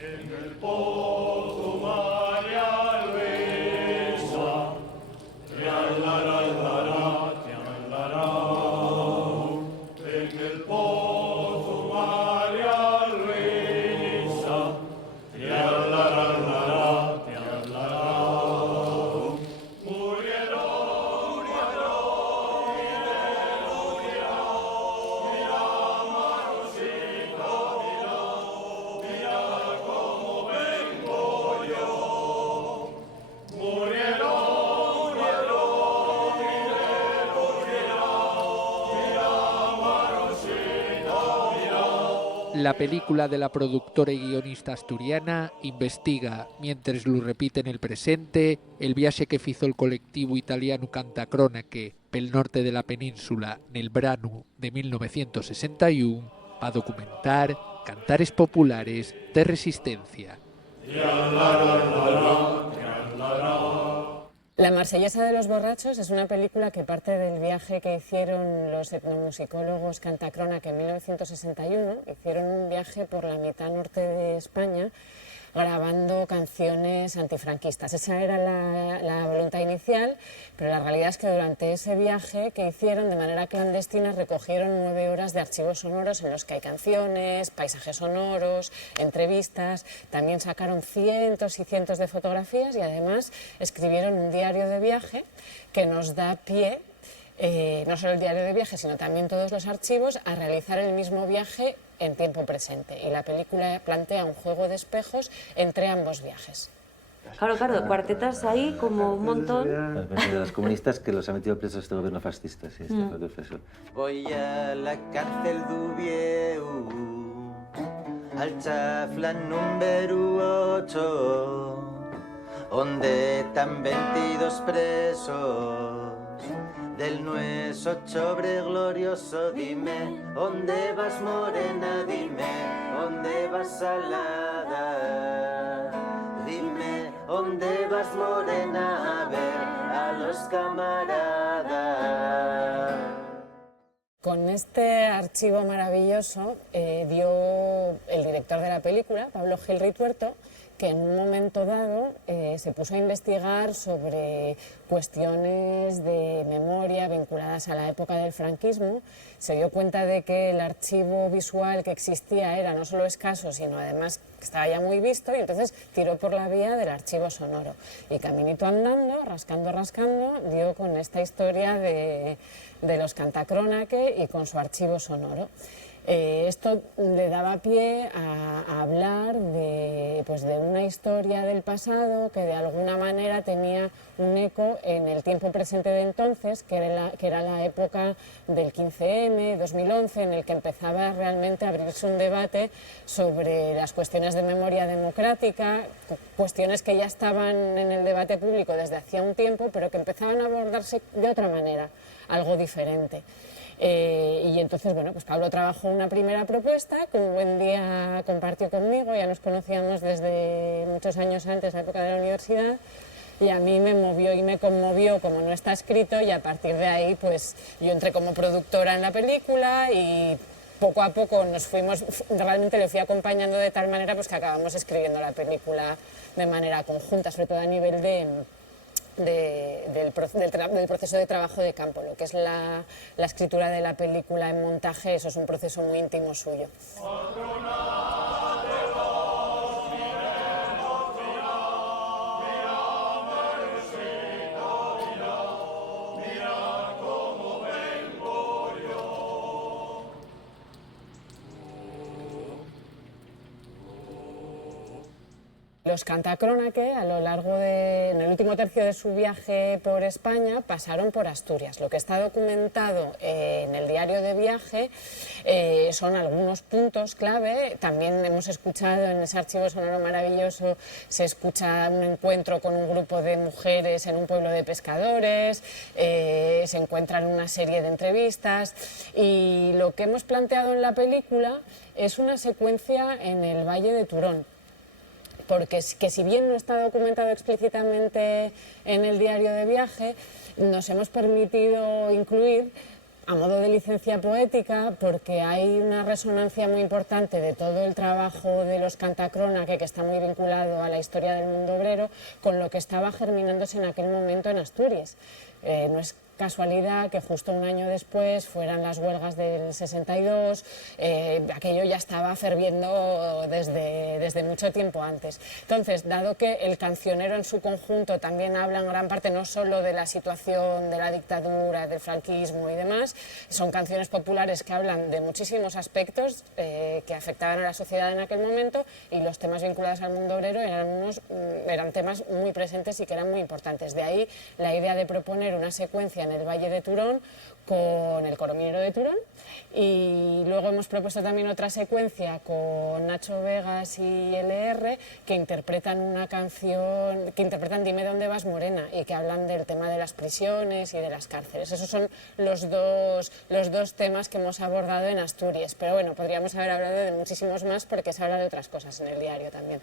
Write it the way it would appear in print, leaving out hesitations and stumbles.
En el pozo María Luisa, tialararara, tialará. En el pozo María Luisa, tialararara, tialará. Murieron, mira, Marosito, mira cómo vengo yo. Murieron, La película de la productora y guionista asturiana investiga, mientras lo repite en el presente, el viaje que hizo el colectivo italiano Cantacronache pel norte de la península nel branu de 1961 para documentar cantares populares de resistencia. La Marsellesa de los Borrachos es una película que parte del viaje que hicieron los etnomusicólogos Cantacronache en 1961. Hicieron un viaje por la mitad norte de España grabando canciones antifranquistas. Esa era la voluntad inicial, pero la realidad es que durante ese viaje que hicieron de manera clandestina recogieron 9 horas de archivos sonoros en los que hay canciones, paisajes sonoros, entrevistas. También sacaron cientos y cientos de fotografías y además escribieron un diario de viaje que nos da pie, no solo el diario de viaje, sino también todos los archivos, a realizar el mismo viaje en tiempo presente. Y la película plantea un juego de espejos entre ambos viajes. Claro, cuartetas ahí como un montón. De los comunistas que los ha metido presos este gobierno fascista, sí, este profesor. Voy a la cárcel d'Ubieu, al chaflán número 8, donde están 22 presos. Del nues 8 glorioso, dime, ¿dónde vas morena? Dime, ¿dónde vas salada? Dime, ¿dónde vas morena a ver a los camaradas? Con este archivo maravilloso dio el director de la película, Pablo Gil Rituerto, que en un momento dado se puso a investigar sobre cuestiones de memoria vinculadas a la época del franquismo. Se dio cuenta de que el archivo visual que existía era no solo escaso, sino además que estaba ya muy visto, y entonces tiró por la vía del archivo sonoro. Y caminito andando, rascando, dio con esta historia de los Cantacronache y con su archivo sonoro. Esto le daba pie a hablar de una historia del pasado que de alguna manera tenía un eco en el tiempo presente de entonces, que era la época del 15M, 2011, en el que empezaba realmente a abrirse un debate sobre las cuestiones de memoria democrática, cuestiones que ya estaban en el debate público desde hacía un tiempo, pero que empezaban a abordarse de otra manera, algo diferente. Y entonces, bueno, pues Pablo trabajó una primera propuesta que un buen día compartió conmigo. Ya nos conocíamos desde muchos años antes, la época de la universidad, y a mí me movió y me conmovió como no está escrito, y a partir de ahí pues yo entré como productora en la película y poco a poco realmente le fui acompañando de tal manera pues que acabamos escribiendo la película de manera conjunta, sobre todo a nivel del proceso de trabajo de campo. Lo que es la escritura de la película en montaje, eso es un proceso muy íntimo suyo. Los Cantacronache, en el último tercio de su viaje por España, pasaron por Asturias. Lo que está documentado en el diario de viaje son algunos puntos clave. También hemos escuchado en ese archivo sonoro maravilloso, se escucha un encuentro con un grupo de mujeres en un pueblo de pescadores, se encuentran una serie de entrevistas, y lo que hemos planteado en la película es una secuencia en el Valle de Turón, porque que si bien no está documentado explícitamente en el diario de viaje, nos hemos permitido incluir a modo de licencia poética, porque hay una resonancia muy importante de todo el trabajo de los Cantacrona, que está muy vinculado a la historia del mundo obrero, con lo que estaba germinándose en aquel momento en Asturias. No es casualidad que justo un año después fueran las huelgas del 62, aquello ya estaba ferviendo desde mucho tiempo antes. Entonces, dado que el cancionero en su conjunto también habla en gran parte no solo de la situación de la dictadura, del franquismo y demás, son canciones populares que hablan de muchísimos aspectos que afectaban a la sociedad en aquel momento, y los temas vinculados al mundo obrero eran temas muy presentes y que eran muy importantes. De ahí la idea de proponer una secuencia en el Valle de Turón con el Coro Minero de Turón, y luego hemos propuesto también otra secuencia con Nacho Vegas y LR, que interpretan una canción, que interpretan Dime dónde vas, Morena, y que hablan del tema de las prisiones y de las cárceles. Esos son los dos temas que hemos abordado en Asturias, pero bueno, podríamos haber hablado de muchísimos más porque se habla de otras cosas en el diario también.